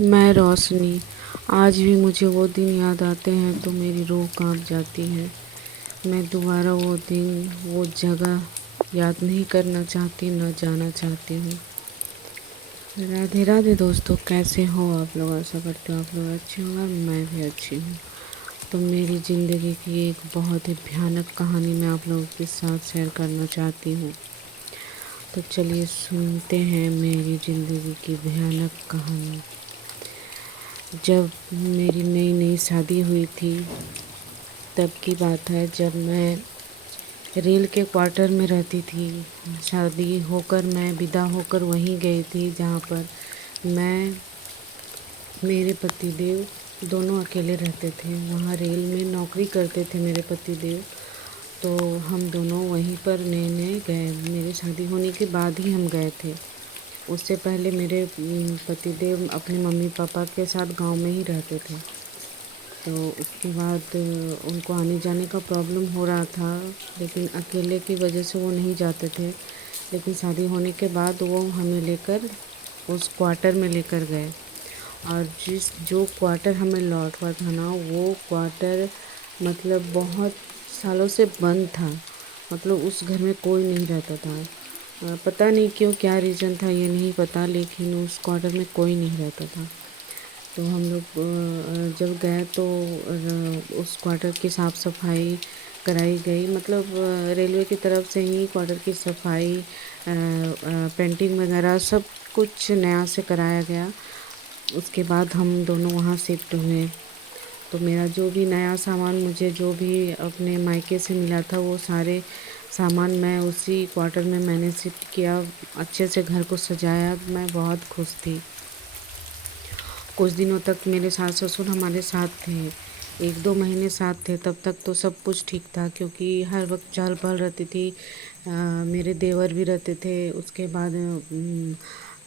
मैं रोशनी। आज भी मुझे वो दिन याद आते हैं तो मेरी रूह कांप जाती है। मैं दोबारा वो दिन, वो जगह याद नहीं करना चाहती, न जाना चाहती हूँ। राधे राधे दोस्तों, कैसे हो आप लोग? आशा करते हो आप लोग अच्छे होंगे, मैं भी अच्छी हूँ। तो मेरी ज़िंदगी की एक बहुत ही भयानक कहानी मैं आप लोगों के साथ शेयर करना चाहती हूँ। तो चलिए सुनते हैं मेरी ज़िंदगी की भयानक कहानी। जब मेरी नई नई शादी हुई थी तब की बात है, जब मैं रेल के क्वार्टर में रहती थी। शादी होकर मैं विदा होकर वहीं गई थी जहाँ पर मैं, मेरे पतिदेव दोनों अकेले रहते थे। वहाँ रेल में नौकरी करते थे मेरे पतिदेव। तो हम दोनों वहीं पर नए नए गए, मेरी शादी होने के बाद ही हम गए थे। उससे पहले मेरे पतिदेव अपने मम्मी पापा के साथ गांव में ही रहते थे। तो उसके बाद उनको आने जाने का प्रॉब्लम हो रहा था, लेकिन अकेले की वजह से वो नहीं जाते थे। लेकिन शादी होने के बाद वो हमें लेकर उस क्वार्टर में लेकर गए। और जो क्वार्टर हमें लौटवा था ना, वो क्वार्टर मतलब बहुत सालों से बंद था। मतलब उस घर में कोई नहीं रहता था। पता नहीं क्यों, क्या रीज़न था ये नहीं पता, लेकिन उस क्वार्टर में कोई नहीं रहता था। तो हम लोग जब गए तो उस क्वार्टर की साफ़ सफाई कराई गई। मतलब रेलवे की तरफ से ही क्वार्टर की सफाई, पेंटिंग वगैरह सब कुछ नया से कराया गया। उसके बाद हम दोनों वहाँ शिफ्ट हुए। तो मेरा जो भी नया सामान मुझे जो भी अपने मायके से मिला था, वो सारे सामान मैं उसी क्वार्टर में मैंने शिफ्ट किया। अच्छे से घर को सजाया, मैं बहुत खुश थी। कुछ दिनों तक मेरे सास ससुर हमारे साथ थे, 1-2 महीने साथ थे। तब तक तो सब कुछ ठीक था, क्योंकि हर वक्त चहल पहल रहती थी। मेरे देवर भी रहते थे। उसके बाद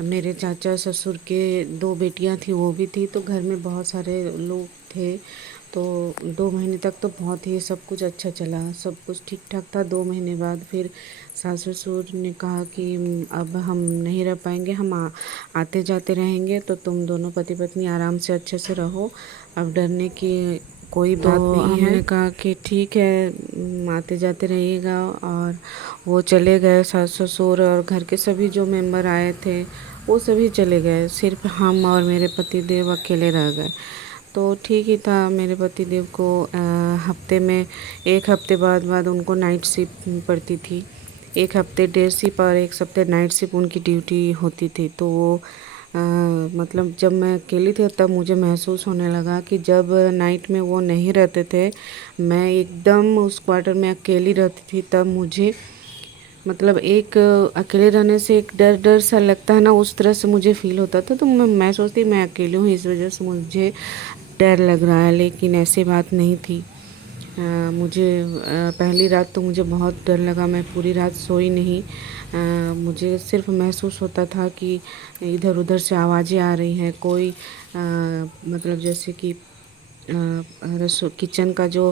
मेरे चाचा ससुर के 2 बेटियां थी, वो भी थी। तो घर में बहुत सारे लोग थे। तो 2 महीने तक तो बहुत ही सब कुछ अच्छा चला, सब कुछ ठीक ठाक था। 2 महीने बाद फिर सास ससुर ने कहा कि अब हम नहीं रह पाएंगे, हम आते जाते रहेंगे, तो तुम दोनों पति पत्नी आराम से अच्छे से रहो, अब डरने की कोई बात नहीं है। हमने कहा कि ठीक है, आते जाते रहिएगा। और वो चले गए, सास ससुर और घर के सभी जो मेंबर आए थे वो सभी चले गए। सिर्फ हम और मेरे पति देव अकेले रह गए। तो ठीक ही था। मेरे पति देव को हफ्ते में 1 हफ्ते बाद उनको नाइट शिफ्ट पड़ती थी। 1 हफ्ते डे शिफ्ट और 1 हफ्ते नाइट शिफ्ट उनकी ड्यूटी होती थी। तो वो मतलब जब मैं अकेली थी तब मुझे महसूस होने लगा कि जब नाइट में वो नहीं रहते थे, मैं एकदम उस क्वार्टर में अकेली रहती थी, तब मुझे मतलब एक अकेले रहने से एक डर डर सा लगता है ना, उस तरह से मुझे फ़ील होता था। तो मैं सोचती मैं अकेली हूँ, इस वजह से मुझे डर लग रहा है, लेकिन ऐसी बात नहीं थी। मुझे पहली रात तो मुझे बहुत डर लगा, मैं पूरी रात सोई नहीं। मुझे सिर्फ महसूस होता था कि इधर उधर से आवाज़ें आ रही हैं, कोई मतलब जैसे कि किचन का जो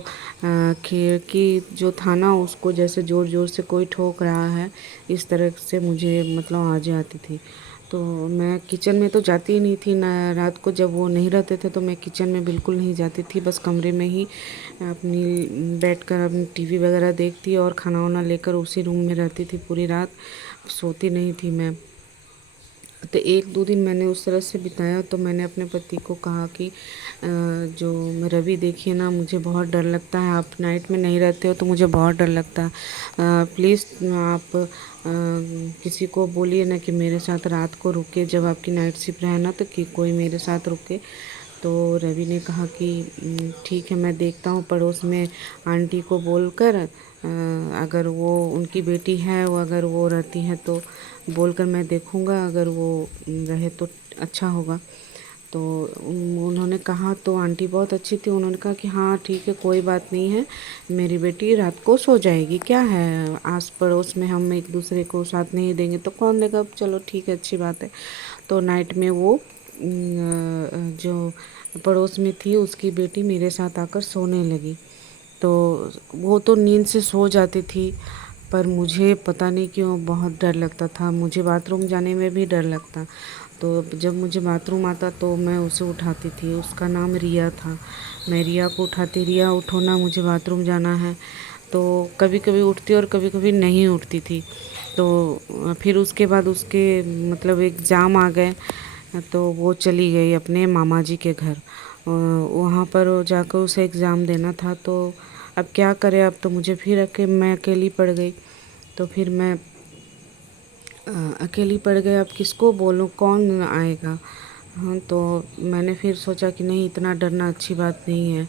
खिड़की जो था ना, उसको जैसे ज़ोर ज़ोर से कोई ठोक रहा है, इस तरह से मुझे मतलब आवाज़ें आती थी। तो मैं किचन में तो जाती ही नहीं थी ना। रात को जब वो नहीं रहते थे तो मैं किचन में बिल्कुल नहीं जाती थी, बस कमरे में ही अपनी बैठकर अपनी टीवी वगैरह देखती और खाना वाना लेकर उसी रूम में रहती थी पूरी रात, सोती नहीं थी मैं। तो 1-2 दिन मैंने उस तरह से बिताया। तो मैंने अपने पति को कहा कि जो रवि देखिए ना, मुझे बहुत डर लगता है, आप नाइट में नहीं रहते हो तो मुझे बहुत डर लगता है। प्लीज़ आप किसी को बोलिए ना कि मेरे साथ रात को रुके, जब आपकी नाइट शिफ्ट रहे ना, तो कि कोई मेरे साथ रुके। तो रवि ने कहा कि ठीक है, मैं देखता हूँ पड़ोस में आंटी को बोलकर, अगर वो उनकी बेटी है, वो अगर वो रहती हैं तो बोलकर मैं देखूँगा, अगर वो रहे तो अच्छा होगा। तो उन्होंने कहा, तो आंटी बहुत अच्छी थी, उन्होंने कहा कि हाँ ठीक है, कोई बात नहीं है, मेरी बेटी रात को सो जाएगी, क्या है, आस पड़ोस में हम एक दूसरे को साथ नहीं देंगे तो कौन देगा, चलो ठीक है, अच्छी बात है। तो नाइट में वो जो पड़ोस में थी उसकी बेटी मेरे साथ आकर सोने लगी। तो वो तो नींद से सो जाती थी, पर मुझे पता नहीं क्यों बहुत डर लगता था, मुझे बाथरूम जाने में भी डर लगता। तो जब मुझे बाथरूम आता तो मैं उसे उठाती थी। उसका नाम रिया था। मैं रिया को उठाती, रिया उठो ना, मुझे बाथरूम जाना है। तो कभी कभी उठती और कभी कभी नहीं उठती थी। तो फिर उसके बाद उसके मतलब एग्ज़ाम आ गए, तो वो चली गई अपने मामा जी के घर। वहाँ पर वो जाकर उसे एग्ज़ाम देना था। तो अब क्या करे, अब तो मुझे फिर मैं अकेली पड़ गई। तो फिर मैं अकेली पड़ गई, अब किसको बोलूँ, कौन आएगा। हाँ, तो मैंने फिर सोचा कि नहीं, इतना डरना अच्छी बात नहीं है।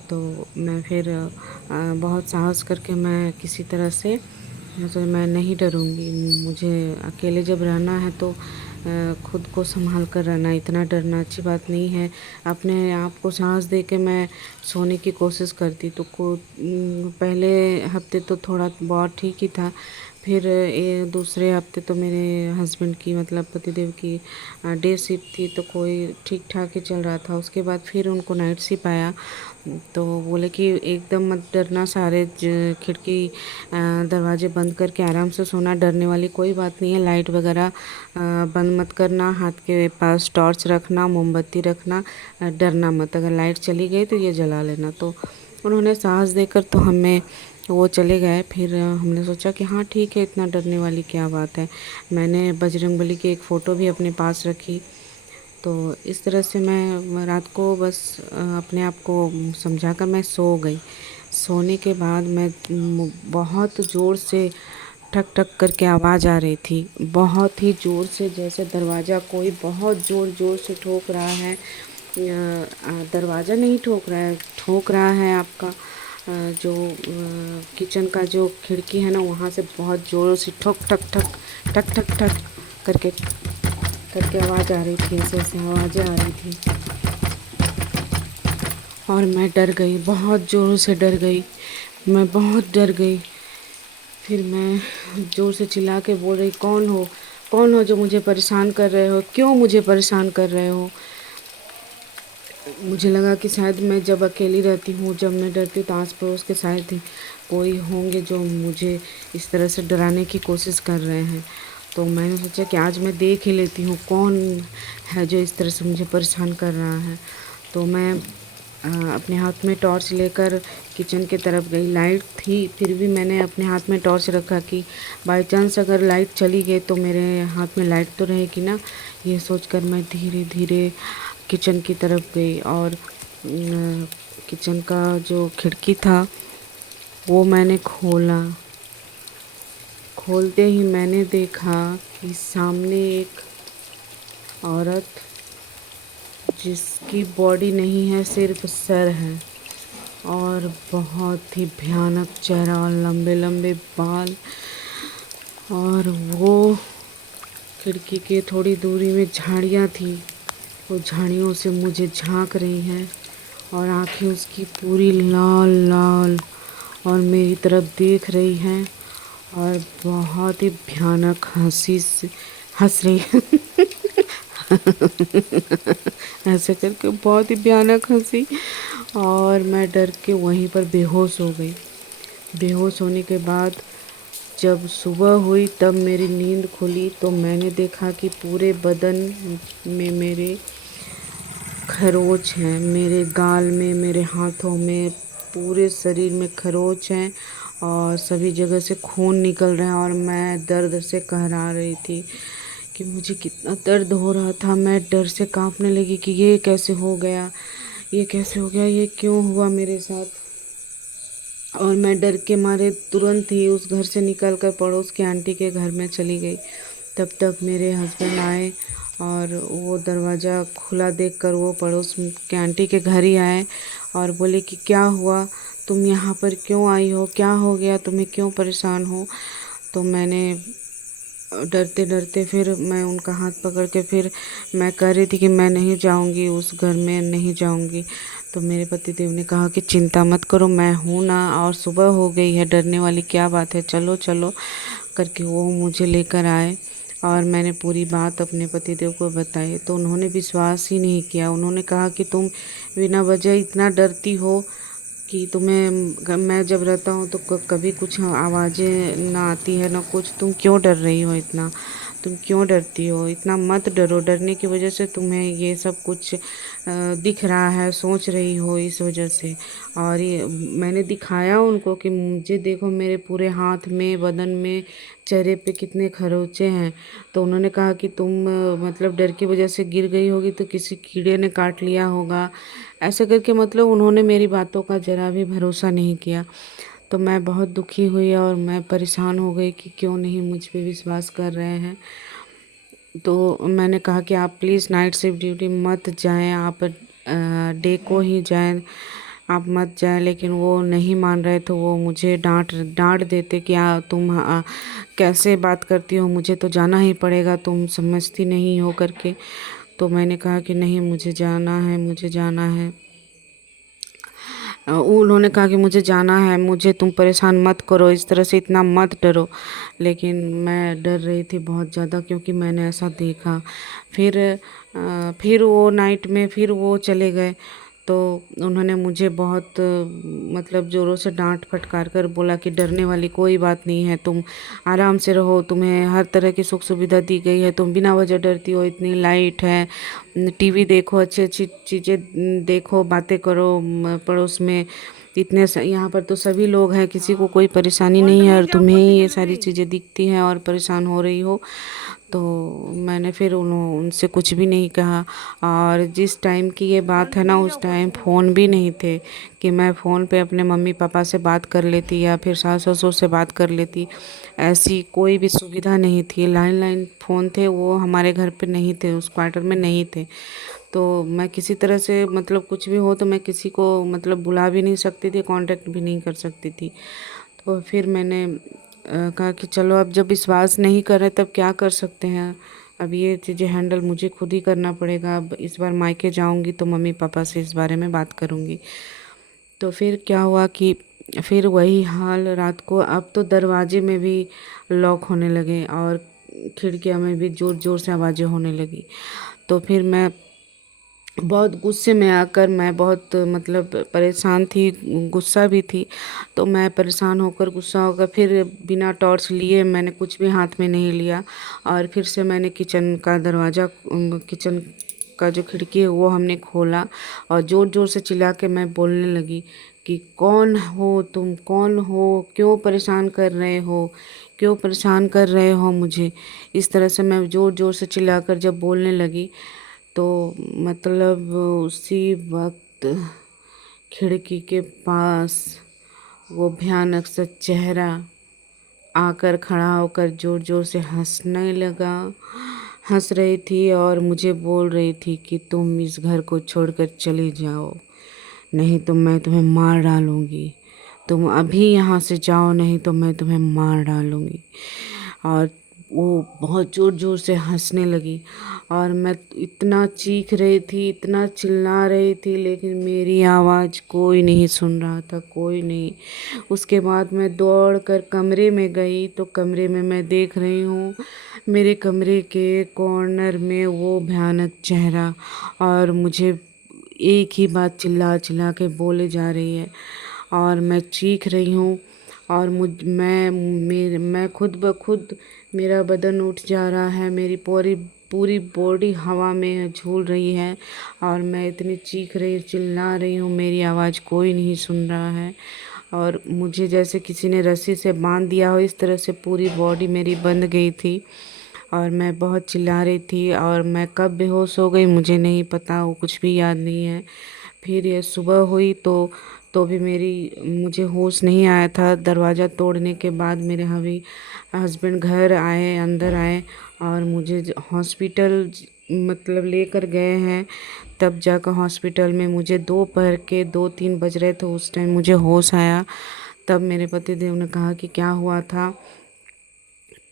तो मैं फिर बहुत साहस करके मैं किसी तरह से तो मैं नहीं डरूँगी। मुझे अकेले जब रहना है तो खुद को संभाल कर रहना, इतना डरना अच्छी बात नहीं है। अपने आप को साहस दे के मैं सोने की कोशिश करती। तो पहले हफ्ते तो थोड़ा बहुत ठीक ही था। फिर दूसरे हफ्ते तो मेरे हस्बैंड की मतलब पतिदेव की डे शिफ्ट थी, तो कोई ठीक ठाक ही चल रहा था। उसके बाद फिर उनको नाइट शिफ्ट आया। तो बोले कि एकदम मत डरना, सारे खिड़की दरवाजे बंद करके आराम से सोना, डरने वाली कोई बात नहीं है। लाइट वगैरह बंद मत करना, हाथ के पास टॉर्च रखना, मोमबत्ती रखना, डरना मत। अगर लाइट चली गई तो ये जला लेना। तो उन्होंने साहस देकर तो हमें वो चले गए। फिर हमने सोचा कि हाँ ठीक है, इतना डरने वाली क्या बात है। मैंने बजरंगबली की एक फ़ोटो भी अपने पास रखी। तो इस तरह से मैं रात को बस अपने आप को समझा कर मैं सो गई। सोने के बाद मैं बहुत ज़ोर से ठक ठक करके आवाज़ आ रही थी, बहुत ही ज़ोर से, जैसे दरवाज़ा कोई बहुत ज़ोर ज़ोर से ठोक रहा है। दरवाज़ा नहीं ठोक रहा है, ठोक रहा है आपका जो किचन का जो खिड़की है ना, वहाँ से बहुत ज़ोर से ठोक ठक ठक ठक ठक ठक करके करके आवाज़ आ रही थी। ऐसे ऐसे आवाज़ें आ रही थी और मैं डर गई, बहुत ज़ोर से डर गई। मैं बहुत डर गई। फिर मैं ज़ोर से चिल्ला के बोल रही, कौन हो, कौन हो जो मुझे परेशान कर रहे हो, क्यों मुझे परेशान कर रहे हो। मुझे लगा कि शायद मैं जब अकेली रहती हूँ, जब मैं डरती हूँ तो आस पड़ोस के शायद कोई होंगे जो मुझे इस तरह से डराने की कोशिश कर रहे हैं। तो मैंने सोचा कि आज मैं देख ही लेती हूँ कौन है जो इस तरह से मुझे परेशान कर रहा है। तो मैं अपने हाथ में टॉर्च लेकर किचन की तरफ गई। लाइट थी, फिर भी मैंने अपने हाथ में टॉर्च रखा कि बाई चांस अगर लाइट चली गई तो मेरे हाथ में लाइट तो रहेगी ना। ये सोचकर मैं धीरे धीरे किचन की तरफ गई और किचन का जो खिड़की था वो मैंने खोला। खोलते ही मैंने देखा कि सामने एक औरत, जिसकी बॉडी नहीं है, सिर्फ सर है, और बहुत ही भयानक चेहरा और लंबे लंबे बाल। और वो खिड़की के थोड़ी दूरी में झाड़ियाँ थी, वो झाड़ियों से मुझे झांक रही हैं और आंखें उसकी पूरी लाल लाल और मेरी तरफ देख रही हैं और बहुत ही भयानक हंसी से हंस रही है। ऐसे करके बहुत ही भयानक हंसी, और मैं डर के वहीं पर बेहोश हो गई। बेहोश होने के बाद जब सुबह हुई तब मेरी नींद खुली तो मैंने देखा कि पूरे बदन में मेरे खरोच हैं, मेरे गाल में, मेरे हाथों में, पूरे शरीर में खरोच हैं और सभी जगह से खून निकल रहा है। और मैं दर्द से कहरा रही थी कि मुझे कितना दर्द हो रहा था। मैं डर से कांपने लगी कि ये कैसे हो गया, ये कैसे हो गया, ये क्यों हुआ मेरे साथ। और मैं डर के मारे तुरंत ही उस घर से निकलकर पड़ोस की आंटी के घर में चली गई। तब तक मेरे हस्बैंड आए और वो दरवाज़ा खुला देखकर वो पड़ोस के आंटी के घर ही आए और बोले कि क्या हुआ, तुम यहाँ पर क्यों आई हो, क्या हो गया, तुम्हें क्यों परेशान हो। तो मैंने डरते डरते फिर मैं उनका हाथ पकड़ के फिर मैं कह रही थी कि मैं नहीं जाऊंगी, उस घर में नहीं जाऊंगी। तो मेरे पतिदेव ने कहा कि चिंता मत करो, मैं हूँ ना, और सुबह हो गई है, डरने वाली क्या बात है, चलो चलो करके वो मुझे लेकर आए। और मैंने पूरी बात अपने पतिदेव को बताई तो उन्होंने विश्वास ही नहीं किया। उन्होंने कहा कि तुम बिना वजह इतना डरती हो कि तुम्हें, मैं जब रहता हूँ तो कभी कुछ आवाज़ें ना आती है ना कुछ, तुम क्यों डर रही हो इतना। तुम क्यों डरती हो, इतना मत डरो, डरने की वजह से तुम्हें ये सब कुछ दिख रहा है, सोच रही हो इस वजह से। और ये मैंने दिखाया उनको कि मुझे देखो, मेरे पूरे हाथ में, बदन में, चेहरे पे कितने खरोंचे हैं। तो उन्होंने कहा कि तुम मतलब डर की वजह से गिर गई होगी, तो किसी कीड़े ने काट लिया होगा, ऐसे करके मतलब उन्होंने मेरी बातों का ज़रा भी भरोसा नहीं किया। तो मैं बहुत दुखी हुई और मैं परेशान हो गई कि क्यों नहीं मुझ पे विश्वास कर रहे हैं। तो मैंने कहा कि आप प्लीज़ नाइट शिफ्ट ड्यूटी मत जाएं, आप डे को ही जाएं, आप मत जाएं। लेकिन वो नहीं मान रहे, तो वो मुझे डांट डांट देते कि तुम कैसे बात करती हो, मुझे तो जाना ही पड़ेगा, तुम समझती नहीं हो करके। तो मैंने कहा कि नहीं, मुझे जाना है, मुझे जाना है। उन्होंने कहा कि मुझे जाना है, मुझे तुम परेशान मत करो, इस तरह से इतना मत डरो। लेकिन मैं डर रही थी बहुत ज़्यादा, क्योंकि मैंने ऐसा देखा। फिर वो नाइट में फिर वो चले गए। तो उन्होंने मुझे बहुत मतलब ज़ोरों से डांट फटकार कर बोला कि डरने वाली कोई बात नहीं है, तुम आराम से रहो, तुम्हें हर तरह की सुख सुविधा दी गई है, तुम बिना वजह डरती हो, इतनी लाइट है, टीवी देखो, अच्छी अच्छी चीज़ें देखो, बातें करो पड़ोस में, यहाँ पर तो सभी लोग हैं, किसी को कोई परेशानी नहीं है, और तुम्हें ही ये सारी चीज़ें दिखती हैं और परेशान हो रही हो। तो मैंने फिर उनसे कुछ भी नहीं कहा। और जिस टाइम की ये बात है ना, उस टाइम फ़ोन भी नहीं थे कि मैं फ़ोन पे अपने मम्मी पापा से बात कर लेती या फिर सास ससुर से बात कर लेती। ऐसी कोई भी सुविधा नहीं थी। लैंडलाइन फ़ोन थे, वो हमारे घर पे नहीं थे, उस क्वार्टर में नहीं थे। तो मैं किसी तरह से मतलब कुछ भी हो तो मैं किसी को मतलब बुला भी नहीं सकती थी, कांटेक्ट भी नहीं कर सकती थी। तो फिर मैंने कहा कि चलो, अब जब विश्वास नहीं कर रहे तब क्या कर सकते हैं, अब ये चीज़ें हैंडल मुझे खुद ही करना पड़ेगा। अब इस बार मायके जाऊंगी तो मम्मी पापा से इस बारे में बात करूंगी। तो फिर क्या हुआ कि फिर वही हाल रात को, अब तो दरवाजे में भी लॉक होने लगे और खिड़कियां में भी ज़ोर ज़ोर से आवाज़ें होने लगी। तो फिर मैं बहुत गुस्से में आकर, मैं बहुत मतलब परेशान थी, गुस्सा भी थी। तो मैं परेशान होकर, गुस्सा होकर, फिर बिना टॉर्च लिए, मैंने कुछ भी हाथ में नहीं लिया, और फिर से मैंने किचन का दरवाज़ा, किचन का जो खिड़की है वो हमने खोला, और ज़ोर ज़ोर से चिल्ला के मैं बोलने लगी कि कौन हो तुम, कौन हो, क्यों परेशान कर रहे हो, क्यों परेशान कर रहे हो मुझे। इस तरह से मैं ज़ोर ज़ोर से चिल्लाकर जब बोलने लगी, तो मतलब उसी वक्त खिड़की के पास वो भयानक सा चेहरा आकर खड़ा होकर ज़ोर ज़ोर से हंसने लगा। हंस रही थी और मुझे बोल रही थी कि तुम इस घर को छोड़कर चली जाओ, नहीं तो मैं तुम्हें मार डालूंगी, तुम अभी यहाँ से जाओ, नहीं तो मैं तुम्हें मार डालूंगी। और वो बहुत ज़ोर ज़ोर से हंसने लगी, और मैं इतना चीख रही थी, इतना चिल्ला रही थी, लेकिन मेरी आवाज़ कोई नहीं सुन रहा था, कोई नहीं। उसके बाद मैं दौड़ कर कमरे में गई, तो कमरे में मैं देख रही हूँ मेरे कमरे के कॉर्नर में वो भयानक चेहरा, और मुझे एक ही बात चिल्ला चिल्ला के बोले जा रही है, और मैं चीख रही हूँ। और मैं खुद ब खुद, मेरा बदन उठ जा रहा है, मेरी पूरी पूरी बॉडी हवा में झूल रही है, और मैं इतनी चीख रही, चिल्ला रही हूँ, मेरी आवाज़ कोई नहीं सुन रहा है। और मुझे जैसे किसी ने रस्सी से बांध दिया हो, इस तरह से पूरी बॉडी मेरी बंध गई थी, और मैं बहुत चिल्ला रही थी, और मैं कब बेहोश हो गई मुझे नहीं पता, वो कुछ भी याद नहीं है। फिर ये सुबह हुई, तो भी मुझे होश नहीं आया था। दरवाज़ा तोड़ने के बाद मेरे हस्बैंड घर आए, अंदर आए, और मुझे हॉस्पिटल मतलब लेकर गए हैं। तब जाकर हॉस्पिटल में मुझे दोपहर के 2-3 बज रहे थे, उस टाइम मुझे होश आया। तब मेरे पति देव ने कहा कि क्या हुआ था,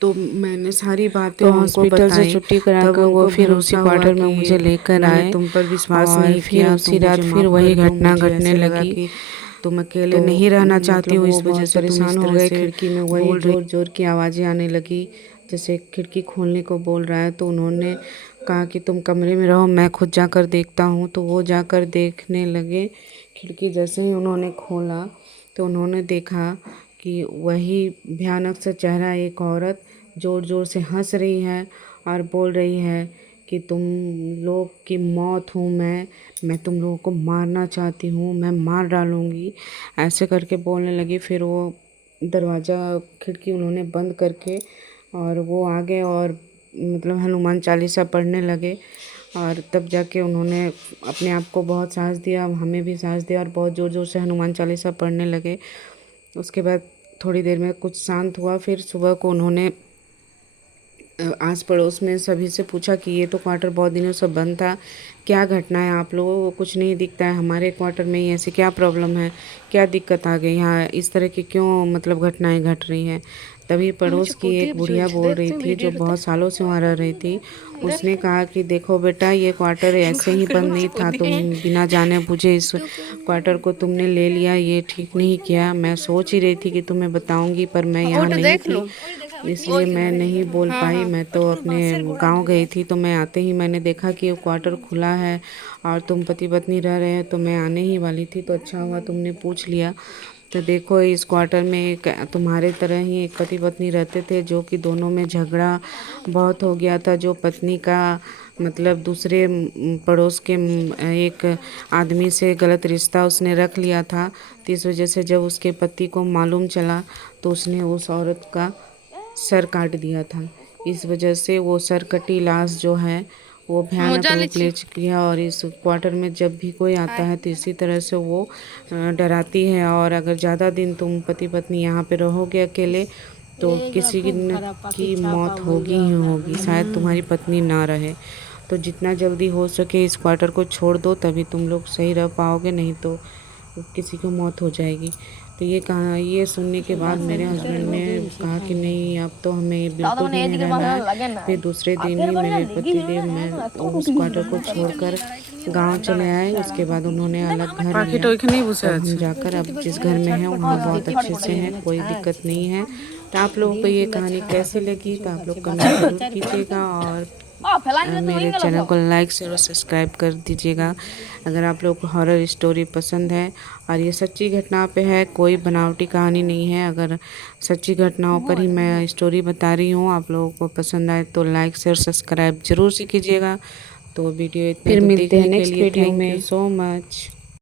तो मैंने सारी बातें तो उनको हॉस्पिटल से बताई। छुट्टी तब कराकर वो उनको फिर उसी भरोसा हुआ क्वार्टर में मुझे कि लेकर मैंने आए, तुम पर विश्वास और नहीं फिर किया, उसी तुम मुझे रात फिर माफ़ कर वही दो, घटना मुझे घटने ऐसे लगा लगी। कि तुम अकेले तो नहीं रहना चाहती मतलब हो, वो इस वजह बहुत से तुम परेशान इस हो तरह गए, से खिड़की में वही बोल रही। जोर जोर की आवाज़ें आने लगी, जैसे खिड़की खोलने को बोल रहा है। तो उन्होंने कहा कि तुम कमरे में रहो, मैं खुद जाकर देखता हूँ। तो वो जाकर देखने लगे। खिड़की जैसे ही उन्होंने खोला, तो उन्होंने देखा कि वही भयानक सा चेहरा, एक औरत ज़ोर ज़ोर से हंस रही है और बोल रही है कि तुम लोग की मौत हूँ मैं तुम लोगों को मारना चाहती हूँ, मैं मार डालूँगी, ऐसे करके बोलने लगी। फिर वो दरवाज़ा खिड़की उन्होंने बंद करके और वो आ गए और मतलब हनुमान चालीसा पढ़ने लगे। और तब जाके उन्होंने अपने आप को बहुत साहस दिया, हमें भी साहस दिया और बहुत ज़ोर ज़ोर से हनुमान चालीसा पढ़ने लगे। उसके बाद थोड़ी देर में कुछ शांत हुआ। फिर सुबह को उन्होंने आस पड़ोस में सभी से पूछा कि ये तो क्वार्टर बहुत दिनों से बंद था, क्या घटना है आप लोगों को, कुछ नहीं दिखता है हमारे क्वार्टर में ही ऐसी क्या प्रॉब्लम है, क्या दिक्कत आ गई यहाँ, इस तरह की क्यों मतलब घटनाएं घट रही हैं। तभी पड़ोस की एक बुढ़िया बोल रही थी जो बहुत सालों से वहाँ रह रही थी। उसने कहा कि देखो बेटा, ये क्वार्टर ऐसे ही बंद नहीं था, तुम बिना जाने बुझे इस क्वार्टर को तुमने ले लिया, ये ठीक नहीं किया। मैं सोच ही रही थी कि तुम्हें बताऊंगी पर मैं यहाँ नहीं थी, इसलिए मैं नहीं बोल पाई। मैं तो अपने गांव गई थी, तो मैं आते ही मैंने देखा कि वो क्वार्टर खुला है और तुम पति पत्नी रह रहे हैं, तो मैं आने ही वाली थी, तो अच्छा हुआ तुमने पूछ लिया। तो देखो, इस क्वार्टर में एक तुम्हारे तरह ही एक पति पत्नी रहते थे, जो कि दोनों में झगड़ा बहुत हो गया था। जो पत्नी का मतलब दूसरे पड़ोस के एक आदमी से गलत रिश्ता उसने रख लिया था, तो इस वजह से जब उसके पति को मालूम चला तो उसने उस औरत का सर काट दिया था। इस वजह से वो सरकटी लाश जो है वो भयानक रूप ले चुकी है और इस क्वार्टर में जब भी कोई आता है तो इसी तरह से वो डराती है। और अगर ज़्यादा दिन तुम पति पत्नी यहाँ पे रहोगे अकेले तो किसी की मौत होगी ही होगी, शायद तुम्हारी पत्नी ना रहे। तो जितना जल्दी हो सके इस क्वार्टर को छोड़ दो, तभी तुम लोग सही रह पाओगे, नहीं तो किसी को मौत हो जाएगी। तो ये सुनने के बाद मेरे हस्बैंड ने कहा कि नहीं, अब तो हमें बिल्कुल भी नहीं रहना है। फिर दूसरे दिन ही मेरे पतिदेव मैं उस क्वार्टर को छोड़कर गांव चले आए। उसके बाद उन्होंने अलग घर लिया। तब हम जाकर अब जिस घर में हैं वहाँ बहुत अच्छे से हैं, कोई दिक्कत नहीं है। तो आप लोगों को ये कहानी कैसी लगी तो आप लोग कमेंट जरूर कीजिएगा और मेरे चैनल को लाइक शेयर और सब्सक्राइब कर दीजिएगा। अगर आप लोग को हॉरर स्टोरी पसंद है और ये सच्ची घटना पे है, कोई बनावटी कहानी नहीं है, अगर सच्ची घटनाओं पर ही मैं स्टोरी बता रही हूँ, आप लोगों को पसंद आए तो लाइक शेयर सब्सक्राइब जरूर से कीजिएगा। तो वीडियो इतना फिर तो मिलते हैं देखने के नेक्स्ट लिए वीडियो थैंक में। You so much.